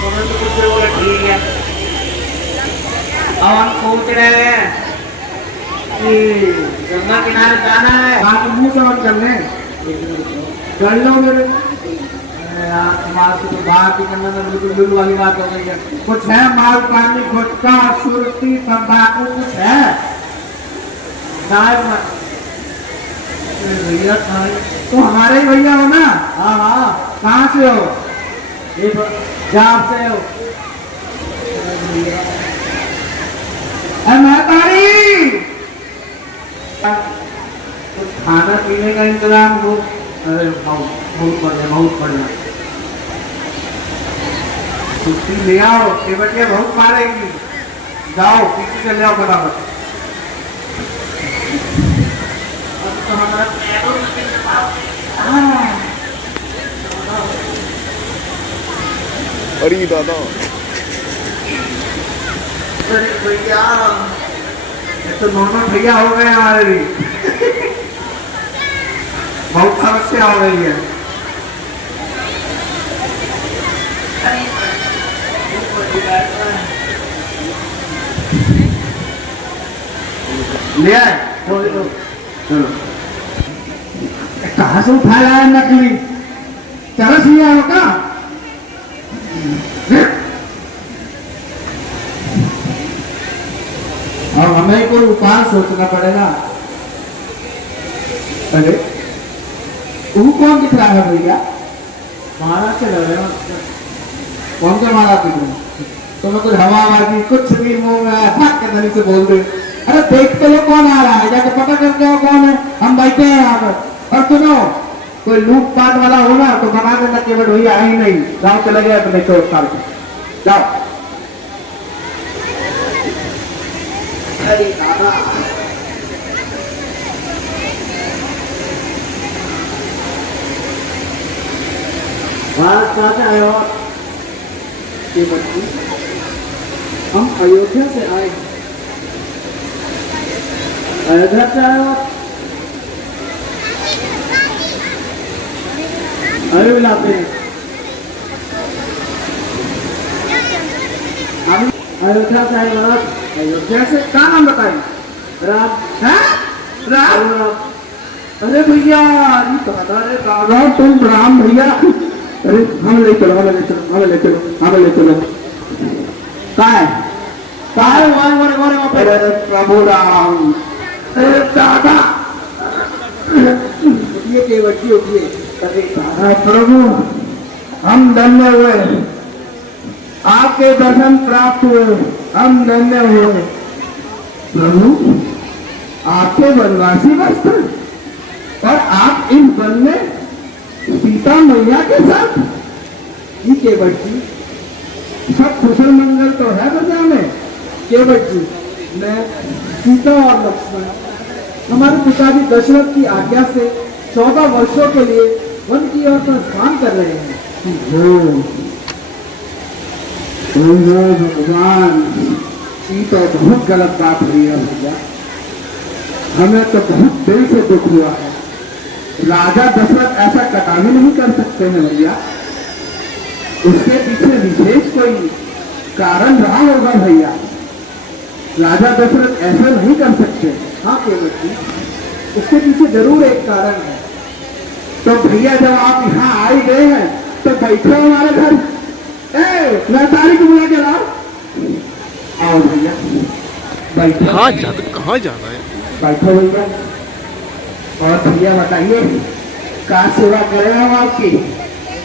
तुमने तो कुछ बोला ठीक है। अब हम सोच रहे हैं कि गंगा किनारे जाना है। आप मुंह सवाल करने कर लो मेरे। यार तुम्हारे से तो बात ही करना तो बिल्कुल दिल वाली बात हो गई है। कुछ है माल पानी गुटखा सुरती तंबाकू कुछ है? साहब भैया था तो हमारे ही भैया हो ना? हाँ हाँ कहाँ से हो? ये जाप से हो। महतारी कुछ खाना पीने का इंतजाम हो। अरे बहुत बढ़िया बहुत बढ़िया। छुट्टी ले आओ ये बच्चे बहुत मारेगी। जाओ पीछे चले जाओ फटाफट। अब तो हमारा अरे दादा अरे भैया ये तो दोनों भैया हो गए हमारे भी। बहुत समस्या हो रही है। ले आए चलो। कहाँ से उठा लाया नकली? चरस लिया हो क्या? और हमें कोई उपाय सोचना पड़ेगा। अरे वो कौन दिख रहा है भैया? मारा से लग रहे हो। कौन सा मारा पीट रहे? तुम्हें कुछ हवाबाजी कुछ भी मुंह में फट के धनी से बोल दे। अरे देखते लो कौन आ रहा है, जाके पता करके आओ कौन है। हम बैठे हैं यहाँ पर। और सुनो कोई लूट पाट वाला होगा तो बना देना केवल भैया है ही नहीं। गाँव चला गया तो नहीं तो जाओ। अरे दादा बात चाहते आए और ये बच्ची हम अयोध्या से आए। अयोध्या से आए और अरे मिलाते हैं। हम अयोध्या से आए और अयोध्या से क्या नाम बताए? राम है राम? राम अरे भैया ये तो बता रहे राम तुम राम भैया। अरे हमें ले चलो हमें ले चलो हमें ले चलो हमें ले चलो। कहाँ है? कहाँ है? वहाँ पे। अरे प्रभु राम। अरे दादा उठिए के बच्ची उठिए। अरे दादा प्रभु हम धन्य हुए, आपके दर्शन प्राप्त हुए, हम धन्य हुए। प्रभु आपके वनवासी वस्त्र और आप इन वन में सीता मैया के साथ जी के बच्ची सब कुशल मंगल तो है प्रजा में। के बच्ची मैं सीता और लक्ष्मण हमारे पिताजी दशरथ की आज्ञा से 14 वर्षों के लिए वन की ओर प्रस्थान कर रहे हैं। भगवान ये तो बहुत गलत बात हुई है भैया। हमें तो बहुत दिल से दुख हुआ है। राजा दशरथ ऐसा कटावी नहीं कर सकते हैं भैया। उसके पीछे विशेष कोई कारण रहा होगा भैया। राजा दशरथ ऐसा नहीं कर सकते। हाँ केवल जी उसके पीछे जरूर एक कारण है। तो भैया जब आप यहाँ आ ही गए हैं तो बैठो हमारे घर। मैं तारीख बुला के लाओ। आओ भैया बैठो। कहाँ जाना है? बैठो भैया। और भैया बताइए क्या सेवा करें हम आपकी?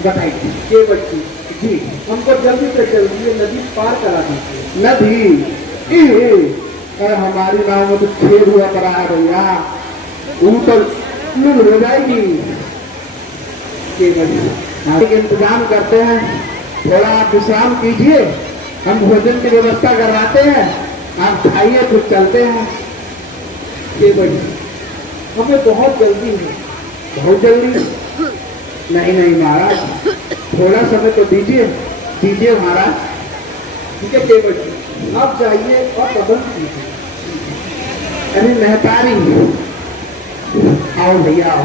बताइए। के बच्ची जी हमको जल्दी से जल्दी ये नदी पार करा दीजिए। नदी अरे हमारी गाँव में तो छेद हुआ पड़ा है भैया। वो तो लूट हो जाएगी। के बच्ची इंतजाम करते हैं, थोड़ा आप विश्राम कीजिए, हम भोजन की व्यवस्था करवाते हैं, आप खाइए कुछ चलते हैं। के बच्ची हमें बहुत जल्दी है। बहुत जल्दी? नहीं नहीं महाराज थोड़ा समय तो दीजिए दीजिए महाराज। ठीक है केवल जी आप जाइए और प्रबंध कीजिए। अरे महतारी आओ भैया आओ।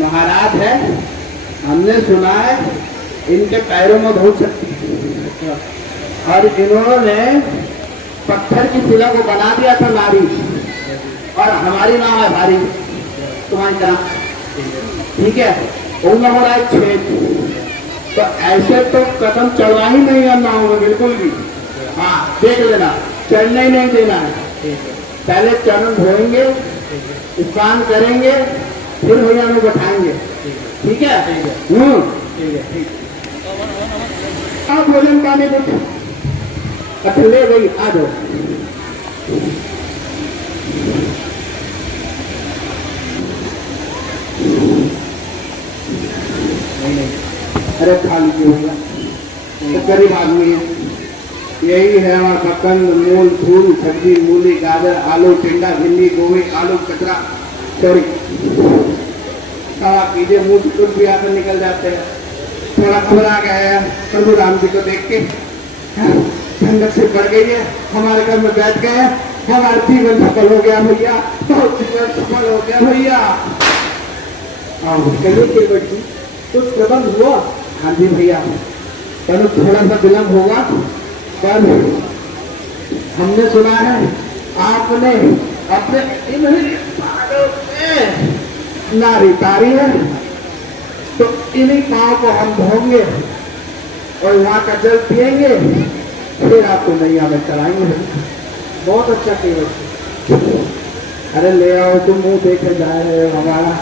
महाराज है, हमने सुना है इनके पैरों में बहुत शक्ति है और इन्होंने पत्थर की शिला को बना दिया था नारी, और हमारी नाम है भारी तुम्हारी तरह। ठीक है, उनमें हो रहा है छेद, तो ऐसे तो कदम चढ़वा ही नहीं करना होगा बिल्कुल भी। हाँ देख लेना, चढ़ने ही नहीं देना है। पहले चरण धोएंगे, स्नान करेंगे, फिर भैया में बैठाएंगे। ठीक है? आप भोजन पाने कुछ अच्छा ले गई, आ जाओ। अरे खा लीजिए भैया, तो गरीब आदमी है। यही है हमारा कंद मूल फूल सब्जी मूली गाजर आलू टिंडा भिंडी गोभी आलू कचरा सॉरी खावा कीजिए, मुंह से कुछ भी आकर निकल जाते हैं। थोड़ा घबरा गया है प्रभु राम जी को देख के, ठंडक से बढ़ गई है, हमारे घर में बैठ गए, हमारा जीवन सफल हो गया भैया, बहुत जीवन सफल हो गया भैया। चलिए बच्ची कुछ प्रबंध हुआ? हाँ जी भैया, चलो थोड़ा सा विलम्ब होगा, पर हमने सुना है आपने अपने नारी तारी है, तो इन्हीं पाँव को हम धोएंगे और वहाँ का जल पिएंगे, फिर आपको नैया में चलाएंगे। बहुत अच्छा किया। अरे ले आओ, तुम मुंह देखे जा रहे हो हमारा।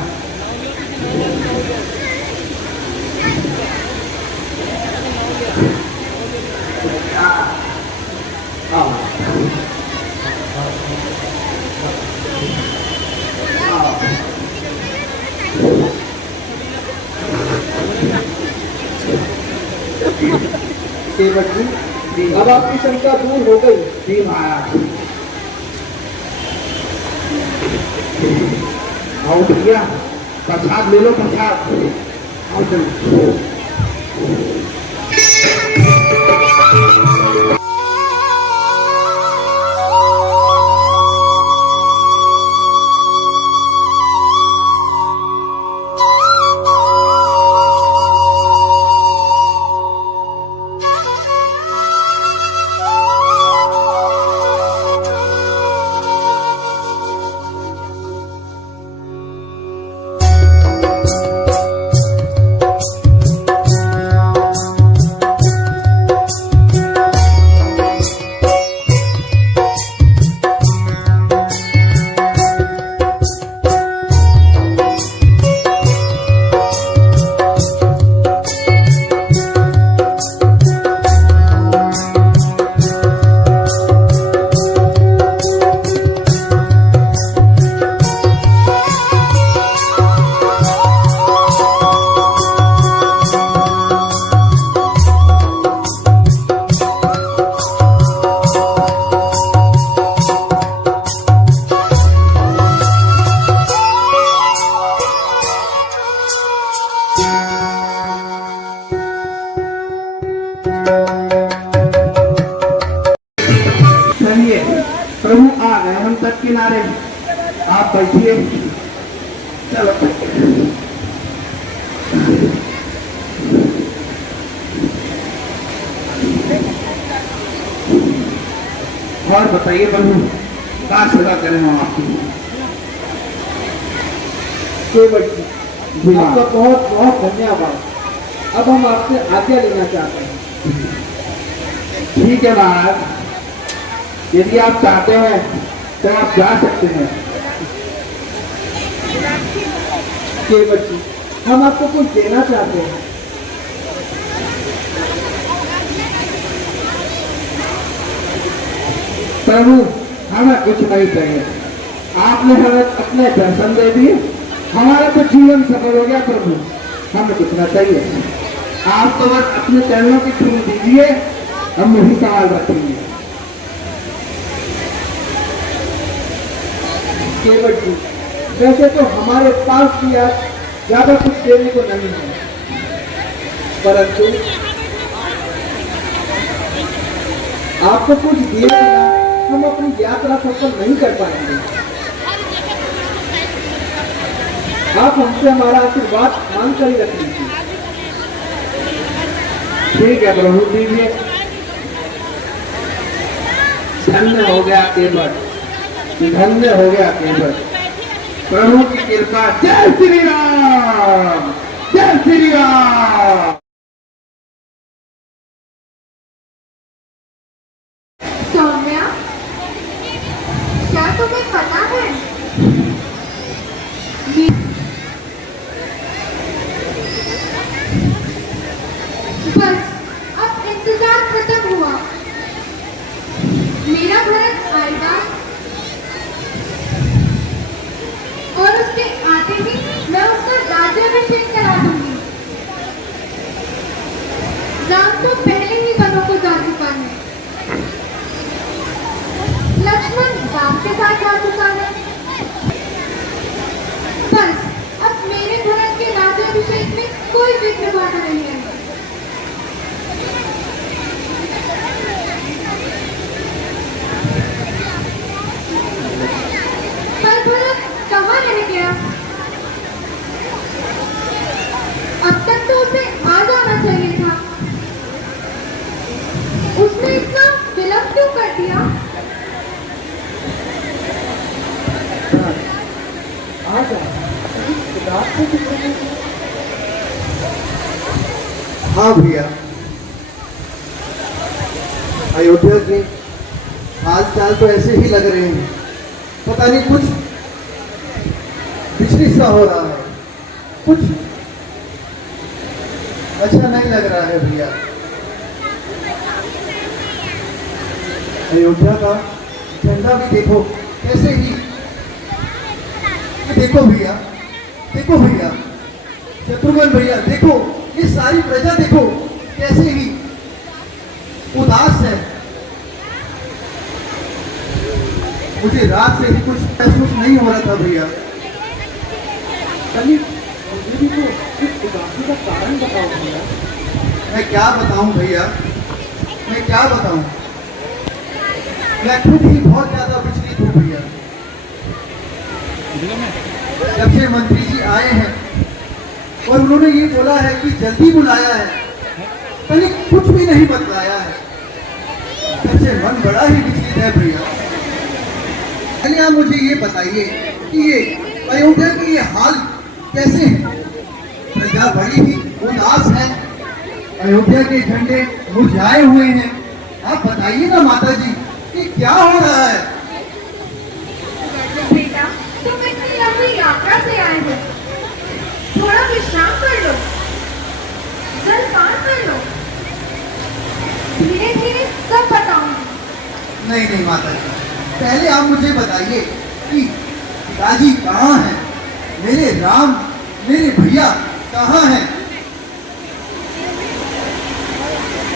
अब आपकी शंका दूर हो गई? जी महाराज। आओ भैया, प्रसाद ले लो, प्रसाद आओ चलो। प्रभु आ गए हम तट किनारे, आप बैठिए। चलो और बताइए प्रभु, क्या सेवा करें हम आपकी? आपका बहुत बहुत धन्यवाद। अब हम आपसे आज्ञा लेना चाहते हैं। ठीक है महाराज, यदि आप चाहते हैं तो आप जा सकते हैं। बच्ची, हम आपको कुछ देना चाहते हैं। प्रभु हमें कुछ नहीं चाहिए, आपने हमें अपने दर्शन दे दिए, हमारा तो जीवन सफल हो गया। प्रभु हमें कुछ ना चाहिए, आप तो बस अपने चरणों की धूल दीजिए, हम वही सवाल रखेंगे। वैसे तो हमारे पास भी ज्यादा कुछ देने को नहीं है, परंतु आपको कुछ दिए बिना हम अपनी यात्रा सफल नहीं कर पाएंगे। आप हमसे हमारा आशीर्वाद मांग कर ही रख लीजिए। ठीक है प्रभु, दीजिए। धन्य हो गया केवट, धन्य हो गया केवट, प्रभु की कृपा। जय श्री राम, जय श्री राम। सौम्या, क्या तुम्हें पता है बस अब इंतजार खत्म हुआ। मेरा भरत आएगा और उसके आते ही मैं उसका राज्याभिषेक करा दूंगी। राम तो पहले ही वनों को जा चुका है, लक्ष्मण राम के साथ जा चुका है। बस अब मेरे भरत के राज्याभिषेक में कोई विघ्न बाधा नहीं है। पर भरत कहाँ रह गया? अब तक तो उसे आ जाना चाहिए था। उसने इतना विलंब क्यों कर दिया? आ जा, रात को कितने बजे? हाँ भैया, अयोध्या के हाल चाल तो ऐसे ही लग रहे हैं। पता नहीं कुछ विचलित सा हो रहा है, कुछ अच्छा नहीं लग रहा है भैया। अयोध्या का झंडा भी देखो कैसे ही, देखो भैया, देखो भैया, शत्रुघ्न भैया, देखो ये सारी प्रजा देखो कैसे ही उदास है। मुझे रात से ही कुछ महसूस नहीं हो रहा था भैया। चलिए मुझे भी तो इस उदासी का कारण बताओ भैया। मैं क्या बताऊं भैया, मैं क्या बताऊं। मैं खुद ही बहुत ज्यादा विचलित हूँ भैया। जब से मंत्री जी आए हैं और उन्होंने ये बोला है कि जल्दी बुलाया है, पहले कुछ भी नहीं बतलाया है, तब से मन बड़ा ही विचलित है भैया। पहले आप मुझे ये बताइए कि ये अयोध्या के ये हाल कैसे हैं? प्रजा बड़ी ही उदास है, अयोध्या के झंडे मुरझाए हुए हैं। आप बताइए ना माता जी कि क्या हो रहा है? बेटा, तुम इतनी लंबी यात्रा से आए हो, थोड़ा विश्राम कर लो, जलपान कर लो, धीरे धीरे सब बताऊंगी। नहीं नहीं माता जी, पहले आप मुझे बताइए कि पिताजी कहाँ हैं? मेरे राम, मेरे भैया कहाँ हैं?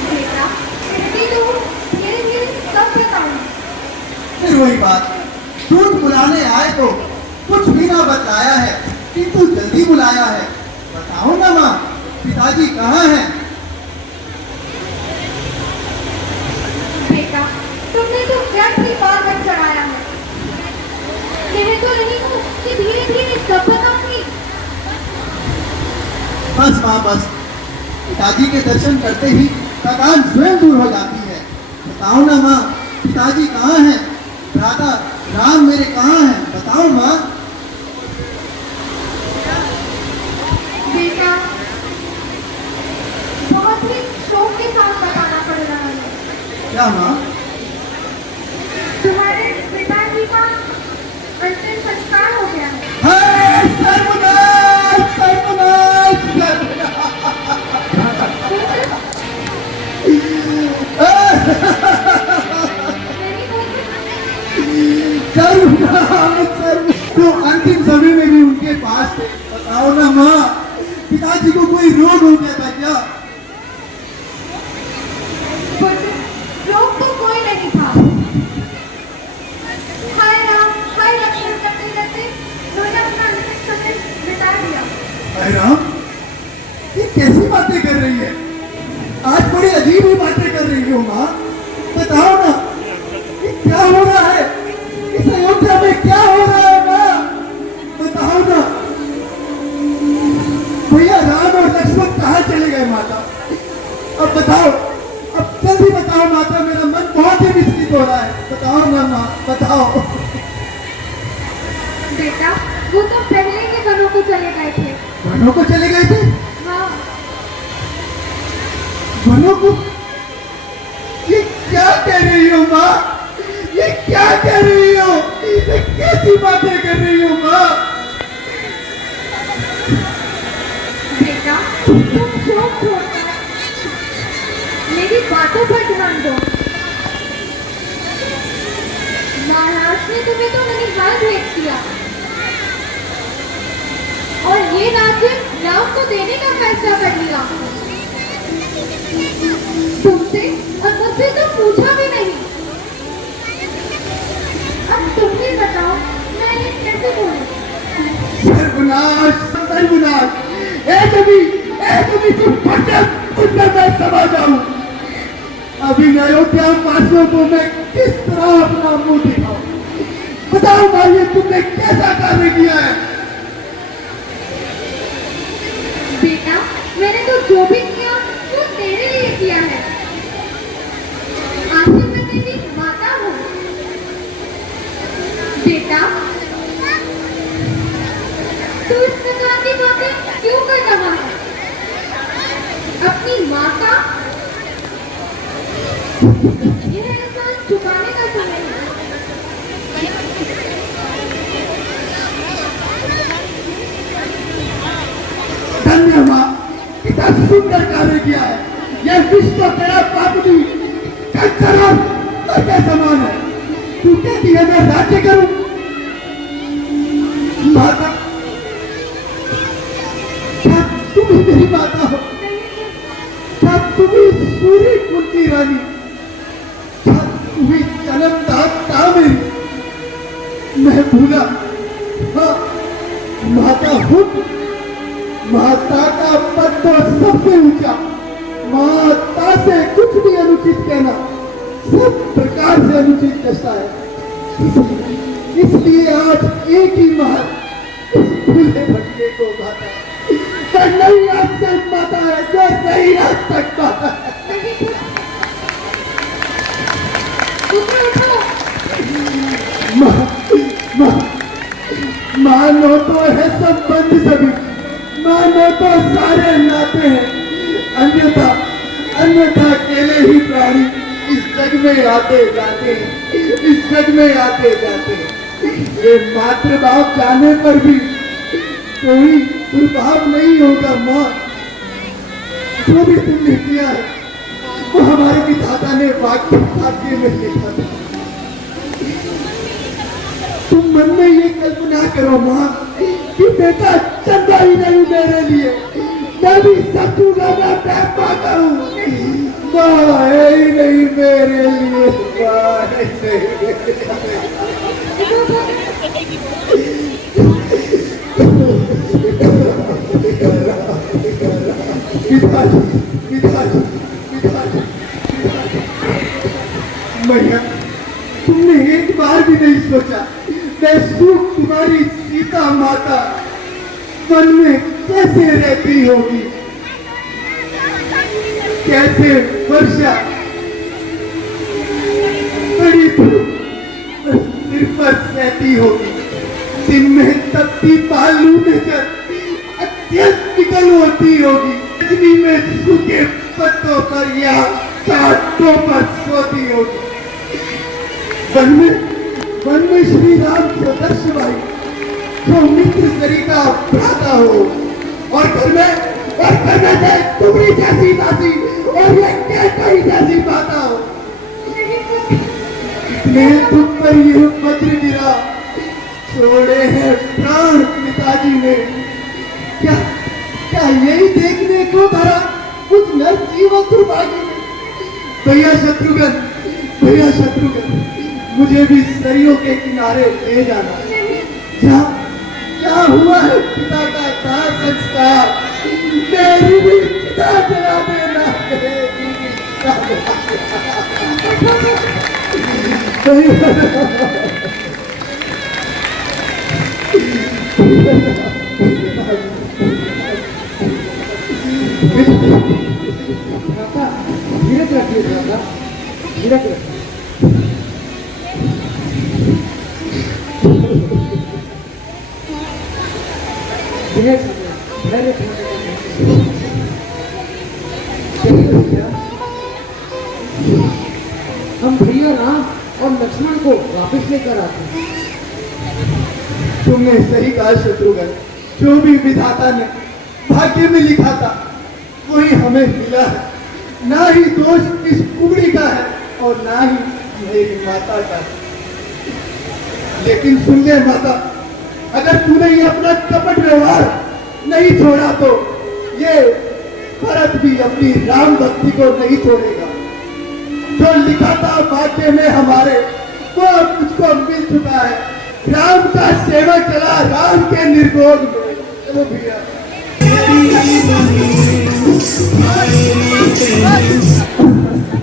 बेटा, कहती तो हूँ, धीरे धीरे सब बताऊंगी। फिर वही बात, दूध बुलाने आए तो कुछ भी ना बताया है, किंतु जल्दी बुलाया है। बताओ ना माँ, पिताजी कहाँ हैं? बेटा, तुमने तो व्यर्थ ही बार बार चढ़ाया है। कह तो रही हूँ कि धीरे धीरे सब बताऊंगी। बस माँ बस, पिताजी के दर्शन करते ही थकान स्वयं दूर हो जाती है। बताओ ना माँ, पिताजी कहाँ हैं? भ्राता राम मेरे कहाँ हैं? बताओ माँ। बेटा, बहुत ही शौक के साथ बताना पड़ रहा है। क्या माँ? तुम्हारे पिताजी का अंतिम संस्कार हो गया है। हाय सर्वनाश, सर्वनाश, तो अंतिम समय में भी उनके पास थे। बताओ ना माँ, पिताजी को कोई रोग हो गया था क्या? रोग तो कोई नहीं था। हाय राम, हाय लक्ष्मण करते करते उन्होंने अपना अंतिम समय बिता दिया। हाय राम, ये कैसी बातें कर रही है? आज बड़ी अजीब ही बातें कर रही हो माँ। बताओ ना, ये क्या हो रहा है? इस अयोध्या में क्या हो रहा है माँ? बताओ ना। भैया राम और लक्ष्मण कहाँ चले गए माता? अब बताओ, अब जल्दी बताओ माता, मेरा मन बहुत ही विचलित हो रहा है। बताओ ना माँ, बताओ। बेटा वो तो पहले ही वनों को चले गए थे। वनों को चले गए थे? हाँ। वनों को? ये क्या कह रही हो माँ? ये क्या कह रही हो? ये कैसी बातें कर रही हो माँ? बेटा तुम शोक छोड़कर मेरी बातों पर ध्यान दो। महाराज ने तुम्हें तो ननिहाल भेज दिया और ये राज्य राम को देने का फैसला कर लिया। तुमसे और मुझसे तो पूछा भी नहीं। अब तुम ही बताओ मैं ये कैसे बोलूं? सर्वनाश, सर्वनाश! ए कभी तुम फटे कुछ न मैं समझ जाऊं। अभी अयोध्या वासियों को मैं किस तरह अपना मुंह दिखाऊं? बताओ भाई, तुमने कैसा कार्य किया है? बेटा मैंने तो जो भी किया वो तेरे लिए किया है। आखिर मैं तेरी माता हूँ। बेटा तू इस प्रकार की बातें क्यों कर रहा है? अपनी माँ का यह एहसान चुकाने का समय है। धन्य माँ, कितना सुंदर कार्य किया है। यह विश्व तेरा पापनी कंचन और क्या समान है। तू कहती है मैं राज्य करूं? माता, क्या तुम ही मेरी माता हो? क्या तुम ही सूर्य कुल की रानी? क्या तुम ही जन्मदाता मेरी? मैं भूला। हाँ, माता हूं। माता का पद तो सबसे ऊंचा। माता से कुछ भी अनुचित कहना सब प्रकार से अनुचित कहता है। इसलिए आज एक ही महल भूले भटके को माता पर नई रात तक माता है, जो नई रात तक माता है। मानो तो है संबंध सभी, मानो तो सारे नाते हैं। अन्यथा अकेले ही प्राणी इस जग में आते जाते हैं, इस जग में आते जाते हैं। ये मातृभाव जाने पर भी कोई दुर्भाव नहीं होगा माँ। जो भी तुमने किया है वो हमारे विधाता ने वाक्य में लिखा था। तुम मन में ये कल्पना करो माँ कि बेटा चंदा ही नहीं मेरे लिए, मैं भी शत्रुघ्न का पाता हूँ। माँ है ही नहीं मेरे लिए, माँ है नहीं। मैया, तुमने एक बार भी नहीं सोचा मैं सुख तुम्हारी सीता माता मन में कैसे रहती होगी, कैसे वर्षा बड़ी धूप सिर पर सहती होगी, दिन में तपती बालू नजर अत्यंत विकल होती होगी, बिजली में सूखे पत्तों पर या कांटों पर सोती होगी। वन में श्री राम सदर्श भाई जो मित्र सरिता भ्राता हो, और घर में तुम्हारी जैसी दासी और ये कैसी जैसी माता हो। मैं तुम पर ये पत्र गिरा, छोड़े हैं प्राण पिताजी ने। क्या यही देखने को धरा कुछ नर जीवन दुर्भाग्य में। भैया शत्रुघ्न, मुझे भी सरियों के किनारे ले जाना। क्या हुआ है पिता का दाह संस्कार, मेरी भी पिता जला देना, मेरी भी पिता जला देना। धैर्य धैर्य चलिए भैया, हम भैया राम और लक्ष्मण को वापस लेकर आते हैं। तुमने सही कहा शत्रुघ्न, जो भी विधाता ने भाग्य में लिखा था वही हमें मिला है। ना ही दोष इस कुबड़ी का है और ना ही मेरी माता का है। लेकिन सुन ले माता, अगर तूने ये अपना कपट व्यवहार नहीं छोड़ा तो ये भरत भी अपनी राम भक्ति को नहीं छोड़ेगा। जो लिखा था भाग्य में हमारे वो अब मुझको मिल चुका है। राम का सेवक चला राम के निर्गोण में। चलो भैया।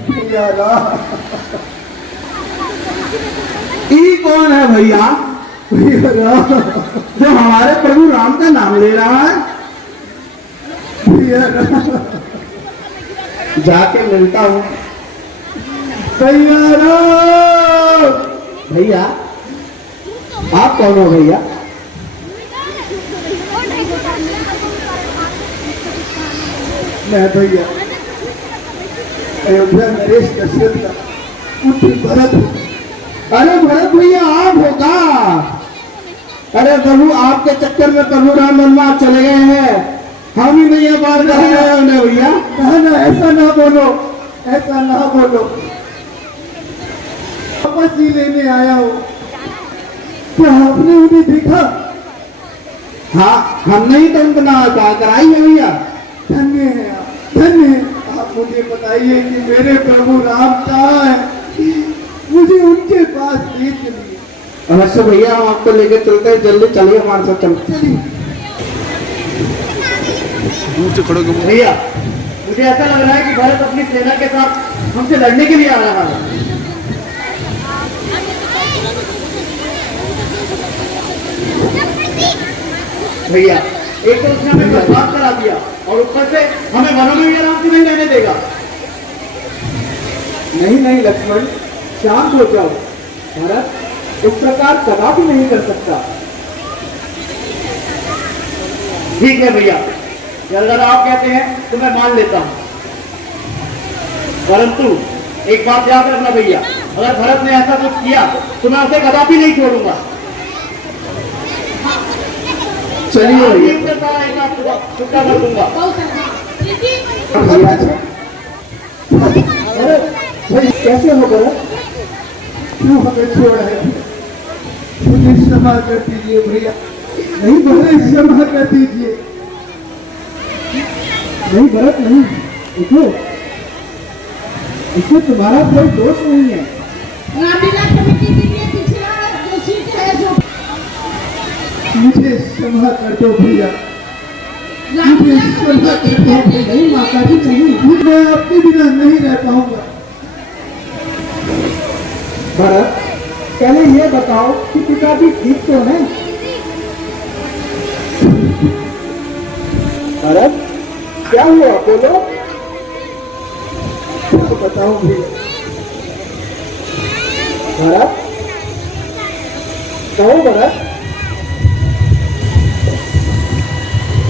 भैया राम। ई कौन है भैया? भैया राम। जो हमारे प्रभु राम का नाम ले रहा है? भैया राम। जाके मिलता हूँ। भैया राम। भैया आप कौन हो भैया? मैं भैया अयोध्या नरेश दशरथ का पुत्र भरत हूँ। अरे भरत भैया आप हो का? अरे प्रभु आपके चक्कर में प्रभु राम वनवास चले गए हैं, हम ही भैया बार कहा भैया। कहा ना, ऐसा ना बोलो, ऐसा ना बोलो। वापस जी लेने आया हो। क्या आपने उन्हें देखा? हाँ हमने ही तो उनको ना कराई है भैया। धन्य है आप, धन्य है। आप मुझे बताइए कि मेरे प्रभु राम कहाँ है? मुझे उनके पास ले चलिए। अवश्य भैया हम आपको लेके चलते हैं, जल्दी चलिए हमारे साथ चलते। चलिए दूर से खड़े होकर भैया मुझे ऐसा लग रहा है कि भरत अपनी सेना के साथ हमसे लड़ने के लिए आ रहा है। भैया एक तो उसने हमें बर्बाद करा दिया और ऊपर से हमें वनों में भी आराम से नहीं रहने देगा। नहीं नहीं लक्ष्मण, शांत हो जाओ। भरत इस प्रकार कदापि नहीं कर सकता। ठीक है भैया, अगर आप कहते हैं तो मैं मान लेता हूं, परंतु एक बात याद रखना भैया, अगर भरत ने ऐसा कुछ किया तो मैं उसे कदापि नहीं छोड़ूंगा। चलिए आज ही भैया। उसका सारा हिसाब चुकता कर दूंगा। अरे भाई कैसे हो भरत? क्यों हमें छोड़ा है? मुझे क्षमा कर दीजिए भैया। नहीं भरत, क्षमा कर दीजिए। नहीं भरत नहीं, देखो इसमें तुम्हारा कोई दोष नहीं है। रामलीला कमेटी के लिए पिछला जो सीट है जो मुझे क्षमा कर दो भैया। मुझे क्षमा कर दो। नहीं माता जी नहीं। मैं आपके बिना नहीं रह पाऊंगा। भरत पहले ये बताओ कि पिताजी ठीक तो है? भरत क्या हुआ बोलो। तो बताओ भैया। भरत कहो भरत।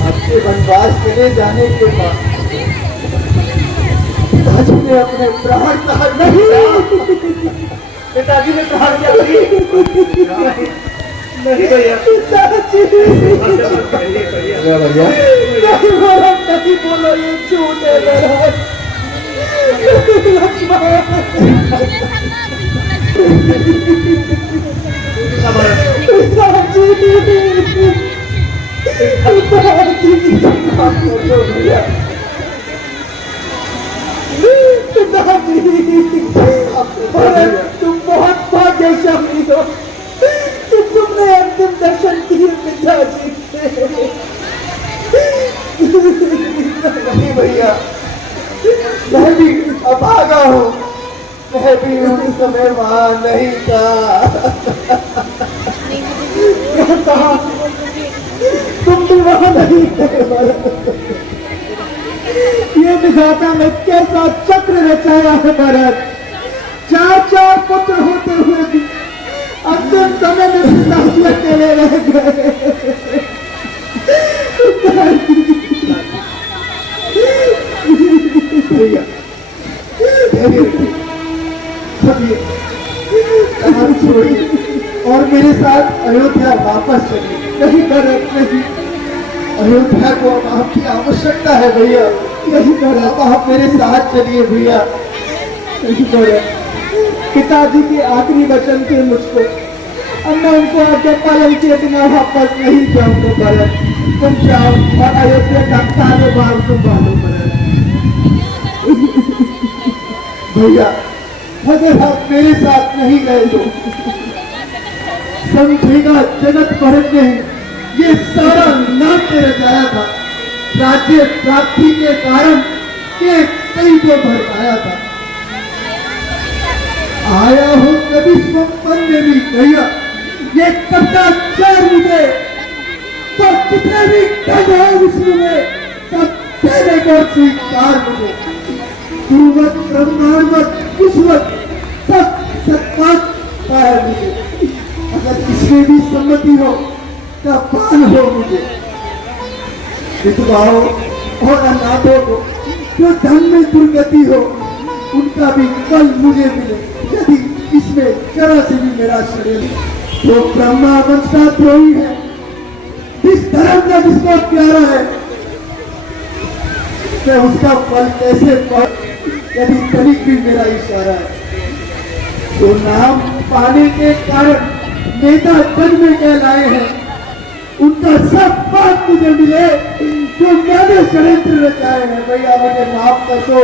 आपके वनवास चले जाने के बाद पिताजी ने अपने प्राण कहा नहीं। पिताजी ने कहा क्या? नहीं भैया, पिताजी भैया नहीं भरत, नहीं बोलो, ये झूठ है भरत। तुम बहुत भाग्यशाली हो कि तुमने अंतिम दर्शन किए पिताजी के। नहीं भैया, मैं भी अभागा हूँ। मैं भी उस समय वहां नहीं था। कहा तुम भी वहां नहीं थे। ये विधाता ने कैसा चक्र रचाया है भरत। चार पुत्र होते हुए भी अंतिम समय में पिताजी अकेले रह गए। भैया धैर्य रखिए, चलिए काम छोड़िए और मेरे साथ अयोध्या वापस चलिए। नहीं भरत नहीं, अयोध्या को अब आपकी आवश्यकता है भैया। नहीं भरत, अब आप मेरे साथ चलिए भैया। नहीं भरत, पिताजी के आखिरी वचन थे मुझको, अब मैं उनको आज्ञा पालन किए बिना वापस नहीं जाऊंगा भरत। तुम जाओ और अयोध्या का कारोबार संभालो भरत। भैया अगर आप मेरे साथ नहीं गए तो समझेगा जनक भरत ने ये सारा नाट्य रचाया था। राज्य प्राप्ति के कारण ये कई को भड़काया था। आया हो कभी संपन्न भी भैया, ये करता कर मुझे तो कितने भी कद है विश्व में सब तेरे को स्वीकार मुझे। पूर्वत ब्रह्मांडवत कुशवत सब सत्पात है मुझे। अगर इसमें भी सम्मति हो का पान हो मुझे। विधवाओं और अनाथों को जो धन में दुर्गति हो उनका भी कल मुझे मिले। यदि इसमें जरा से भी मेरा शरीर तो ब्रह्मा वंश का द्रोही है, जिस धर्म का जिसको प्यारा है, मैं उसका फल कैसे पाऊं यदि तनिक भी मेरा इशारा है। जो नाम पाने के कारण नेता जन में कहलाए हैं, उनका सब बात मुझे मिले जो मैंने षड्यंत्र रचाए हैं। भैया मुझे माफ कर दो,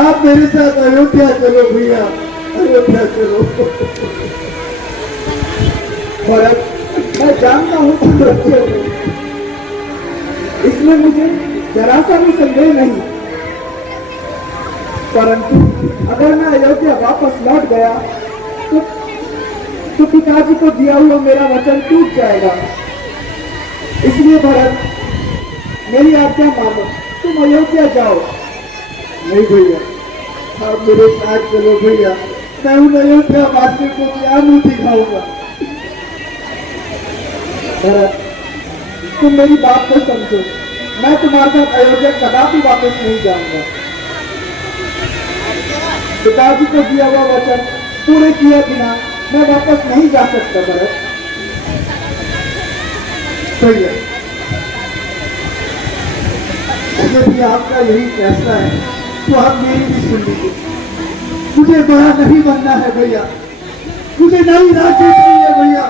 आप मेरे साथ अयोध्या चलो भैया, अयोध्या चलो। भरत, मैं जानता हूँ तुम बच्चे हो, इसमें मुझे जरा सा भी संदेह नहीं, परंतु अगर मैं अयोध्या वापस लौट गया तो पिताजी को दिया हुआ मेरा वचन टूट जाएगा। इसलिए भरत, मेरी आज्ञा मानो, तुम अयोध्या जाओ। नहीं भैया, आप मेरे साथ चलो भैया। मैं उन अयोध्या वासियों को क्या मुंह दिखाऊंगा। भरत, तुम मेरी बात को समझो, मैं तुम्हारे साथ अयोध्या कदापि वापस नहीं जाऊंगा। पिताजी को दिया हुआ वचन पूरे किए बिना मैं वापस नहीं जा सकता भरत। भैया यदि आपका यही फैसला है तो आप मेरी भी सुन लीजिए। मुझे बड़ा नहीं बनना है भैया, मुझे नहीं राज्य चाहिए भैया।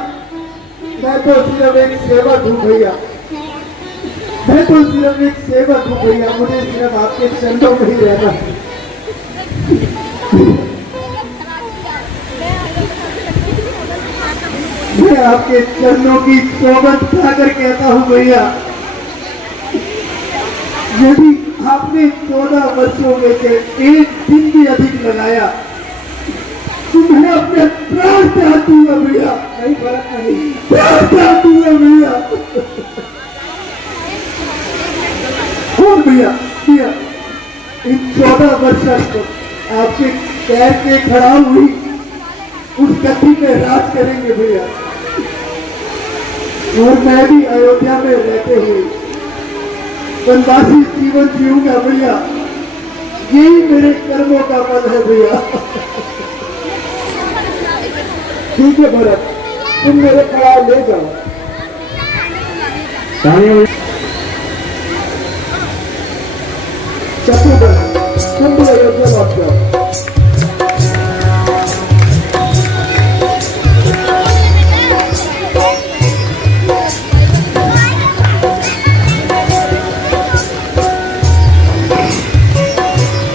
मैं तो सिर्फ एक सेवक हूँ भैया, मैं तो सिर्फ एक सेवक हूँ भैया। मुझे सिर्फ आपके चरणों में ही रहना है। मैं आपके चरणों की सोबत खाकर कहता हूँ भैया, यदि आपने 14 वर्षों में से एक दिन भी अधिक लगाया तो मैं अपने प्राण त्याग दूंगा भैया। नहीं भरत, नहीं। प्राण त्याग दूंगा भैया। और भैया भैया इन 14 वर्षों को आपके पैर पे खड़ा हुई उस गति में राज करेंगे भैया। और मैं भी अयोध्या में रहते हुए वनवासी जीवन जीऊंगा भैया। यही मेरे कर्मों का फल है भैया। ठीक है भरत, तुम मेरे पड़ाव ले जाओ। शत्रुघ्न, तुम भी अयोध्या लौट जाओ।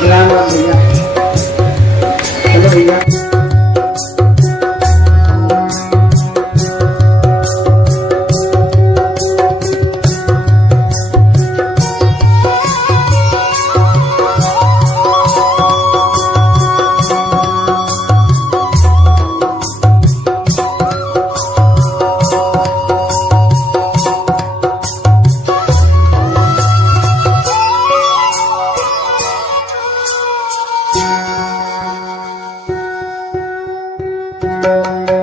राम राम भैया, चलो भैया। Thank you.